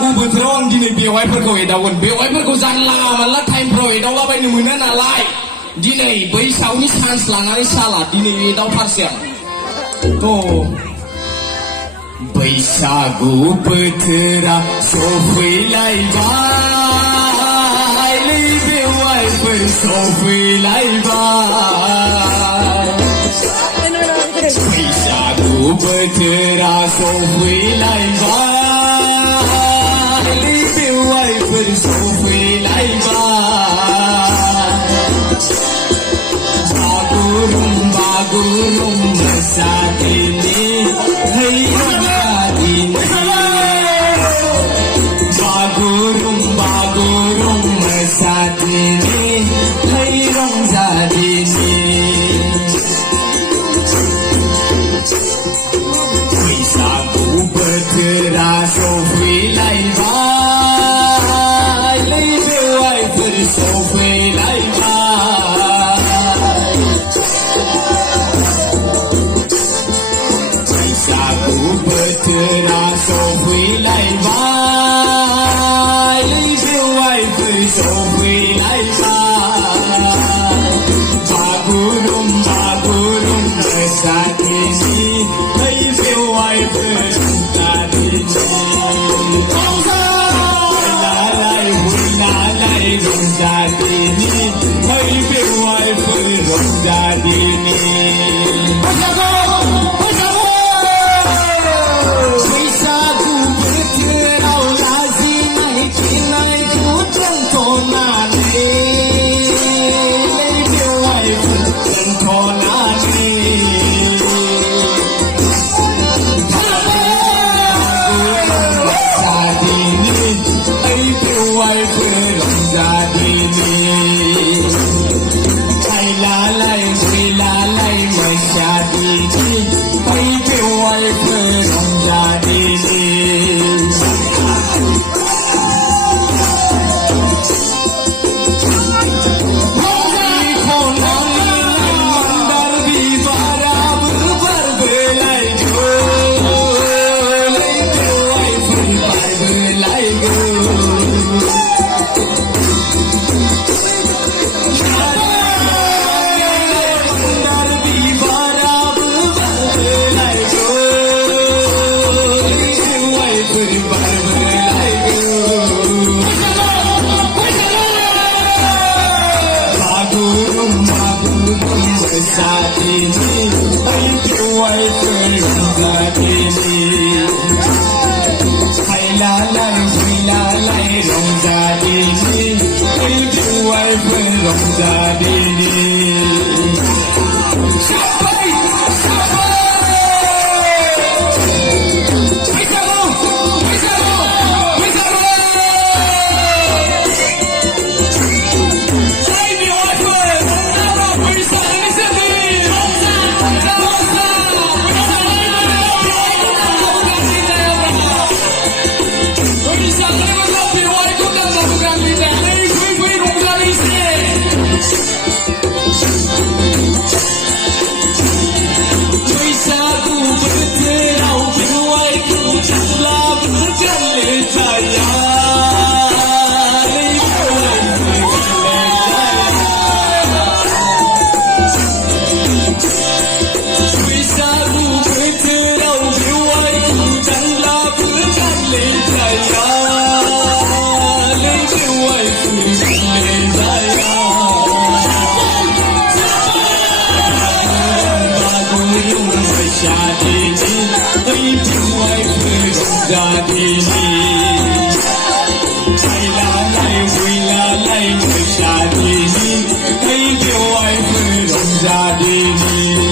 बैसागु बोथोराव आं दिनै बेवाइफोरखौ एदावगोन बेवाइफोरखौ जानला मानला टाइमफ्राव एदावलाबायनो मोना नालाय दिनै बैसागुनि चान्स लानानै साला दिनै एदावथारसै आं बैसागु बोथोरा सफैलायबाय बेवाइफोर सफैलायबाय बैसागु बोथोरा सफैलायबाय बेवाइफोर सफैलायबाय बागुरुम मोसादिनि बागुरुम मोसादिनि रंजादिनि बैसागु बोथोरा सफैलायबाय बेवाइफोर सफैलायबाय बैसागु बोथोरा सफैलायबाय बेवाइफोर सफैलायबाय बागुरुम मोसादिनि बेवाइफोर रंजादिनि बेवाइफोर रंजादिनि बैसागु बोथोराव लाजिनाय गिनायखौ दोनथ'नानै बेवाइफोर दोनथ'नानै Ailalai, wilalai, masyadini, bewaifur rongzadini. Mandar di bara berbelai go, bewaifur berbelai go. Sadini, bewaifur rongzadini. Ailalai, wilalai, rongzadini, bewaifur rongzadini. Ailalai, wilalai, masyadini, bewaifur rongzadini.